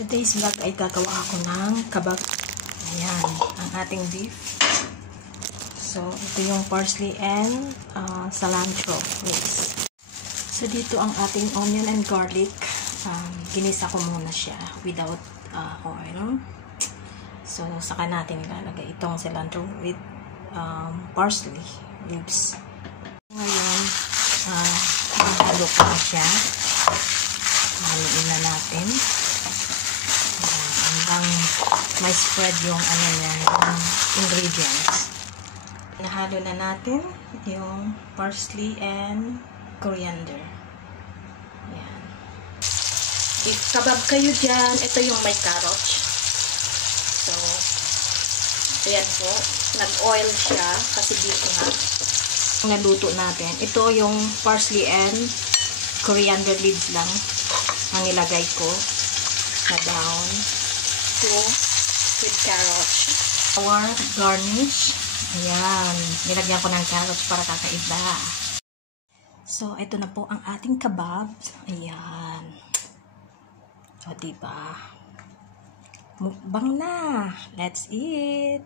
Today's vlog ay gagawa ako ng kabab. Ayan, ang ating beef. So, ito yung parsley and cilantro mix. So, dito ang ating onion and garlic. Ginisa ko muna siya without oil. So, saka natin ilalagay itong cilantro with parsley leaves. Ngayon, halo ko na siya. Haluin na natin. Hanggang may spread yung yung ingredients. Nahalo na natin yung parsley and coriander. Yan. If kabab kayo dyan, ito yung may carrots. So, ayan po. Nag-oil siya kasi dito nga. Naluto natin. Ito yung parsley and coriander leaves lang ang nilagay ko na down to with carrots. Our garnish. Ayan. Nilagyan ko ng carrots para kakaiba. So, ito na po ang ating kabab. Ayan. O, diba? Mukbang na. Let's eat.